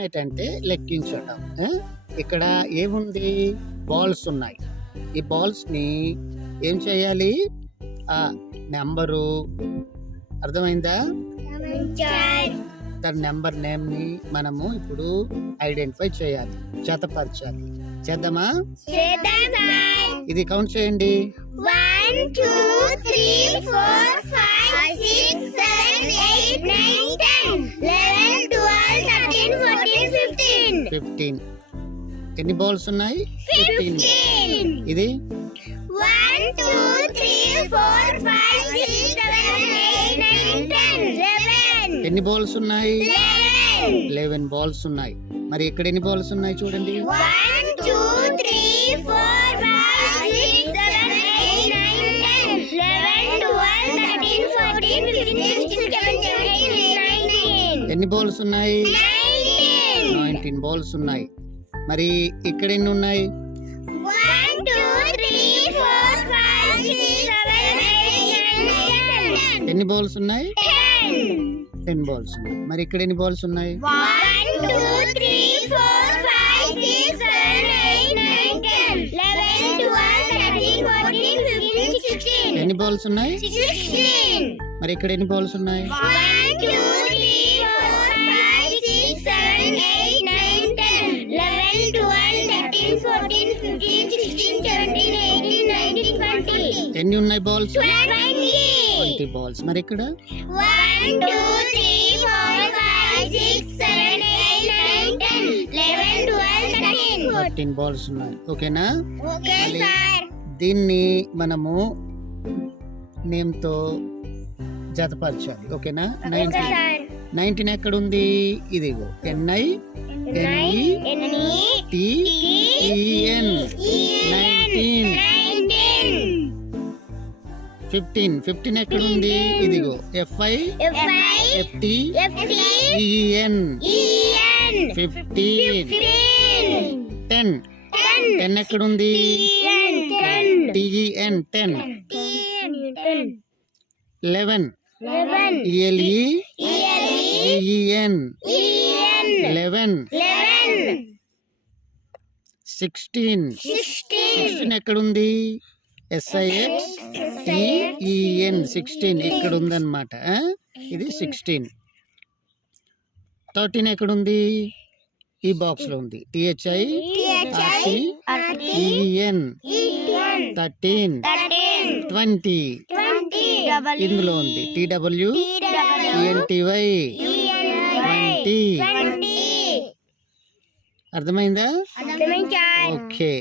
ఏంటంటే లెక్కించడం? ఇక్కడ ఏముంది? బాల్స్ ఉన్నాయి. ఈ బాల్స్ని ఏం చేయాలి? ఆ నెంబరు అర్థమైందా? దాని నెంబర్ నేమ్ని మనము ఇప్పుడు ఐడెంటిఫై చేయాలి. జతపరచాలి చేద్దామా? ఇది కౌంట్ చేయండి. One, two, three, four, fifteen ఎన్ని బౌల్స్ ఉన్నాయి? ఫిఫ్టీన్ ఇది? ఎన్ని బౌల్స్ ఉన్నాయి? లెవెన్ బాల్స్ ఉన్నాయి. మరి ఇక్కడ ఎన్ని బాల్స్ ఉన్నాయి చూడండి. ఎన్ని బౌల్స్ ఉన్నాయి? నైన్టీన్ బాల్స్ ఉన్నాయి. మరి ఇక్కడ ఎన్ని ఉన్నాయి? ఎన్ని బాల్స్ ఉన్నాయి. టెన్ బాల్స్ ఉన్నాయి? మరి ఇక్కడ ఎన్ని బాల్స్ ఉన్నాయి? ఎన్ని బాల్స్ ఉన్నాయి? మరి ఇక్కడ ఎన్ని బాల్స్ ఉన్నాయి ఎన్ని ఉన్నాయి బాల్స్ ట్వంటీ బాల్స్ మరి ఇక్కడ బాల్స్ ఉన్నాయి. ఓకేనా? దీన్ని మనము నేమ్తో జతపరచాలి. ఓకేనా? నైన్టీన్ నైన్టీన్ ఎక్కడుంది? ఇదిగో. NI NE fifteen. ఫిఫ్టీన్ ఎక్కడ ఉంది ఇదిగో. F I F-I, F T F-T, E N E-N. Fifteen. Ten. Ten ఎక్కడ ఉంది. T E N ten. Eleven. E L E E N E-N. Eleven. Sixteen. Sixteen ఎక్కడ ఉంది SIX TEN sixteen ఇక్కడ ఉందన్నమాట? ఇది సిక్స్టీన్ థర్టీన్ ఎక్కడ ఉంది. ఈ బాక్స్లో ఉంది టిహెచ్ఐ ఈఎన్. థర్టీన్. ట్వంటీ. ఇందులో ఉంది. T W E N T Y twenty అర్థమైంది. ఓకే.